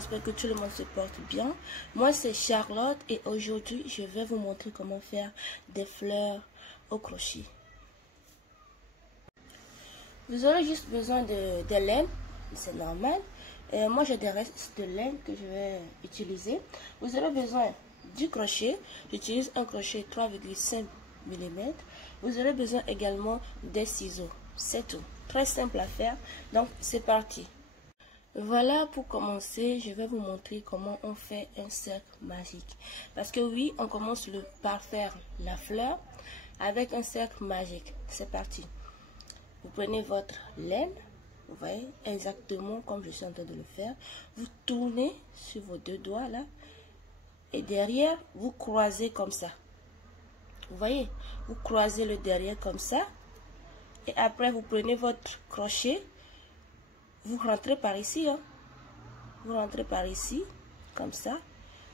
j'espère que tout le monde se porte bien. Moi c'est Charlotte et aujourd'hui je vais vous montrer comment faire des fleurs au crochet. Vous aurez juste besoin de laine, c'est normal. Moi j'ai des restes de laine que je vais utiliser. Vous aurez besoin du crochet, j'utilise un crochet 3,5 mm. Vous aurez besoin également des ciseaux, c'est tout. Très simple à faire, donc c'est parti. Voilà, pour commencer, je vais vous montrer comment on fait un cercle magique. Parce que oui, on commence par faire la fleur avec un cercle magique. C'est parti. Vous prenez votre laine, vous voyez, exactement comme je suis en train de le faire. Vous tournez sur vos deux doigts là. Et derrière, vous croisez comme ça. Vous voyez, vous croisez le derrière comme ça. Et après, vous prenez votre crochet. Vous rentrez par ici, hein. Vous rentrez par ici, comme ça.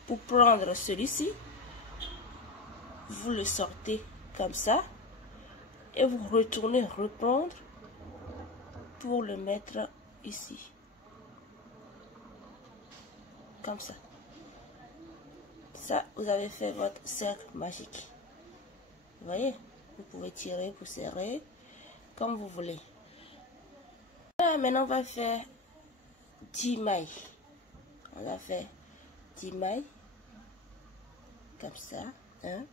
Pour prendre celui-ci, vous le sortez comme ça. Et vous retournez reprendre pour le mettre ici. Comme ça. Ça, vous avez fait votre cercle magique. Vous voyez? Vous pouvez tirer pour serrer, comme vous voulez. Voilà, maintenant on va faire 10 mailles. On a fait 10 mailles. Comme ça. 1,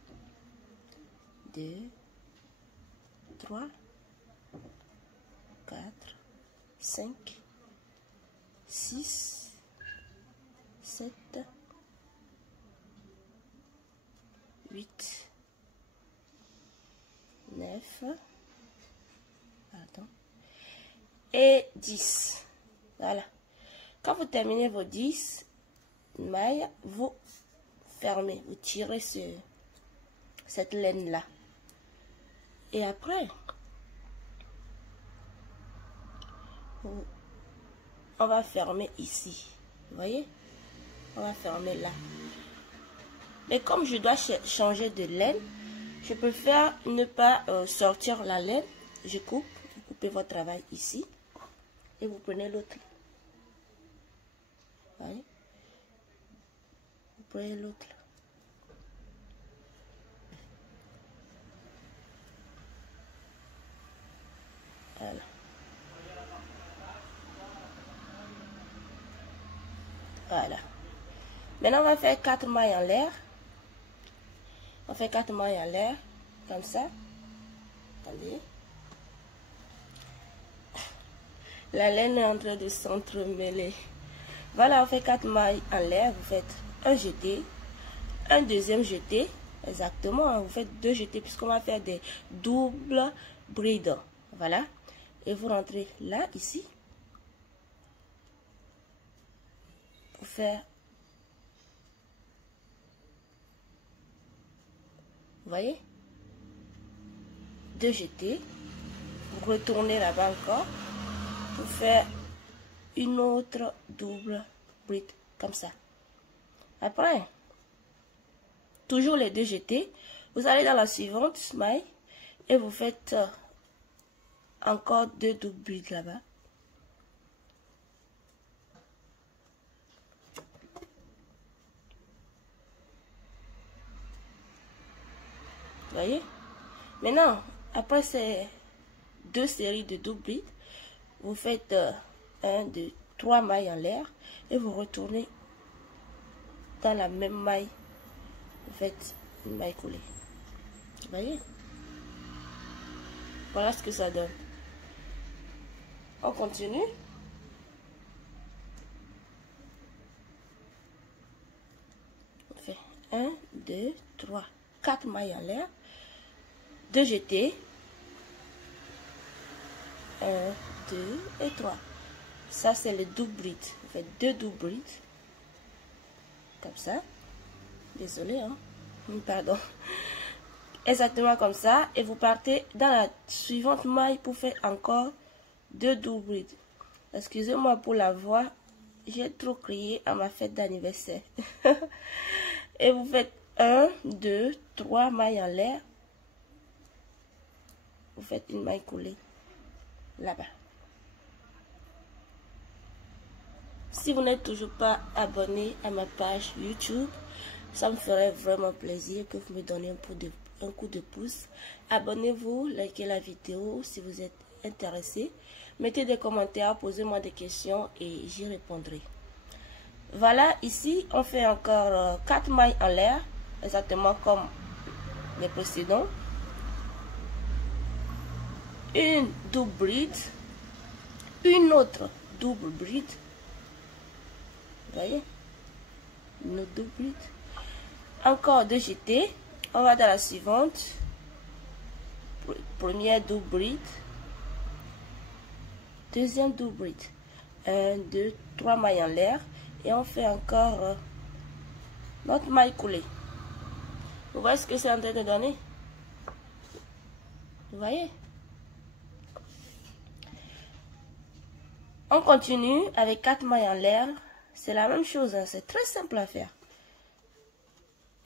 2, 3, 4, 5, 6, 7, 8, 9, pardon, et 10. Voilà. Quand vous terminez vos 10 mailles, vous fermez, vous tirez cette laine-là. Et après, on va fermer ici. Vous voyez? On va fermer là. Mais comme je dois changer de laine, je préfère ne pas sortir la laine. Je coupe. Vous coupez votre travail ici. Et vous prenez l'autre. Vous voyez? Vous prenez l'autre. Voilà. Voilà. Maintenant, on va faire 4 mailles en l'air. On fait 4 mailles en l'air, comme ça. Attendez. La laine est en train de s'entremêler. Voilà, on fait 4 mailles en l'air. Vous faites un jeté, un deuxième jeté. Exactement, vous faites 2 jetés puisqu'on va faire des doubles brides. Voilà. Et vous rentrez là, ici. Pour faire... Vous voyez? 2 jetés. Vous retournez là-bas encore. Pour faire une autre double bride. Comme ça. Après, toujours les 2 jetés. Vous allez dans la suivante maille. Et vous faites encore 2 doubles brides là-bas. Vous voyez? Maintenant, après ces 2 séries de double brides, vous faites 1, 2, 3 mailles en l'air et vous retournez dans la même maille. Vous faites une maille coulée. Vous voyez? Voilà ce que ça donne. On continue. On fait 1, 2, 3, 4 mailles en l'air. 2 jetés. 1, 2 et 3. Ça, c'est le double bride. Vous faites 2 double brides. Comme ça. Désolé, hein. Pardon. Exactement comme ça. Et vous partez dans la suivante maille pour faire encore 2 double brides. Excusez-moi pour la voix. J'ai trop crié à ma fête d'anniversaire. Et vous faites 1, 2, 3 mailles en l'air. Vous faites une maille coulée là-bas. Si vous n'êtes toujours pas abonné à ma page YouTube, ça me ferait vraiment plaisir que vous me donniez un coup de pouce. Abonnez-vous, likez la vidéo si vous êtes intéressé. Mettez des commentaires, posez-moi des questions et j'y répondrai. Voilà, ici on fait encore 4 mailles en l'air, exactement comme les précédents. Une double bride, une autre double bride. Vous voyez, une autre double bride. Encore 2 jetés. On va dans la suivante. Première double bride. Deuxième double bride. 1, 2, 3 mailles en l'air. Et on fait encore notre maille coulée. Vous voyez ce que c'est en train de donner? Vous voyez? On continue avec 4 mailles en l'air. C'est la même chose, hein? C'est très simple à faire.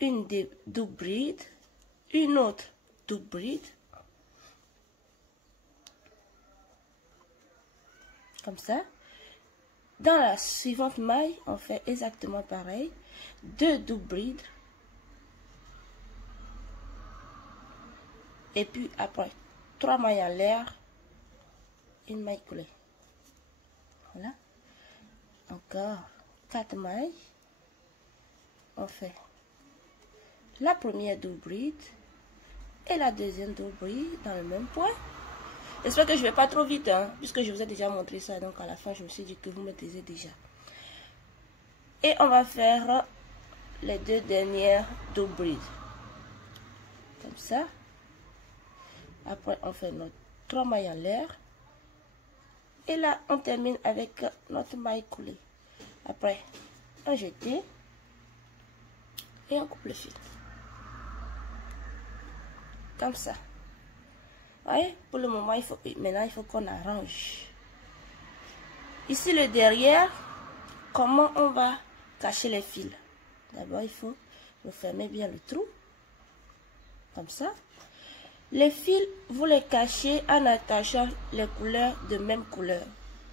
Une double bride, une autre double bride. Comme ça. Dans la suivante maille, on fait exactement pareil. 2 double brides. Et puis après, 3 mailles en l'air, une maille coulée. Voilà. Encore 4 mailles. On fait la première double bride et la deuxième double bride dans le même point. J'espère que je ne vais pas trop vite, hein, puisque je vous ai déjà montré ça. Donc à la fin, je me suis dit que vous maîtrisez déjà. Et on va faire les 2 dernières double brides. Comme ça. Après, on fait notre 3 mailles en l'air. Et là, on termine avec notre maille coulée. Après, un jeté. Et on coupe le fil. Comme ça. Vous voyez, pour le moment, maintenant, il faut qu'on arrange. Ici, le derrière, comment on va cacher les fils? D'abord, il faut fermer bien le trou. Comme ça. Les fils, vous les cachez en attachant les couleurs de même couleur.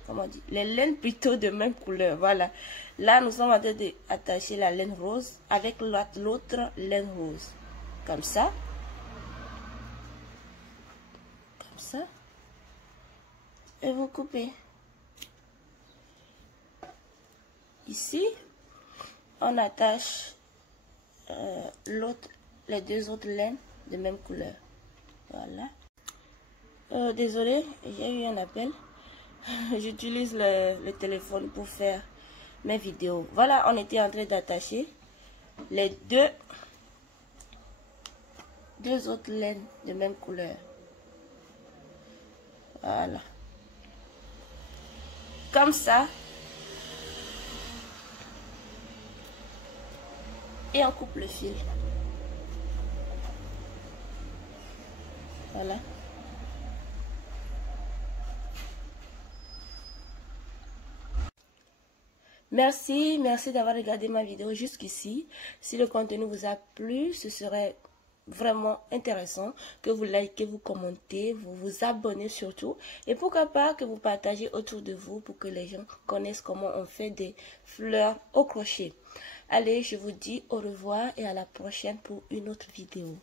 Comment on dit? Les laines plutôt de même couleur. Voilà. Là, nous sommes en train d'attacher la laine rose avec l'autre laine rose. Comme ça. Comme ça. Et vous coupez. Ici, on attache les 2 autres laines de même couleur. Voilà. Désolé, j'ai eu un appel. J'utilise le téléphone pour faire mes vidéos. Voilà, on était en train d'attacher les deux autres laines de même couleur. Voilà. Comme ça. Et on coupe le fil. Voilà. Merci d'avoir regardé ma vidéo jusqu'ici. Si le contenu vous a plu, ce serait vraiment intéressant que vous likez, vous commentez, vous vous abonnez surtout. Et pourquoi pas que vous partagez autour de vous pour que les gens connaissent comment on fait des fleurs au crochet. Allez, je vous dis au revoir et à la prochaine pour une autre vidéo.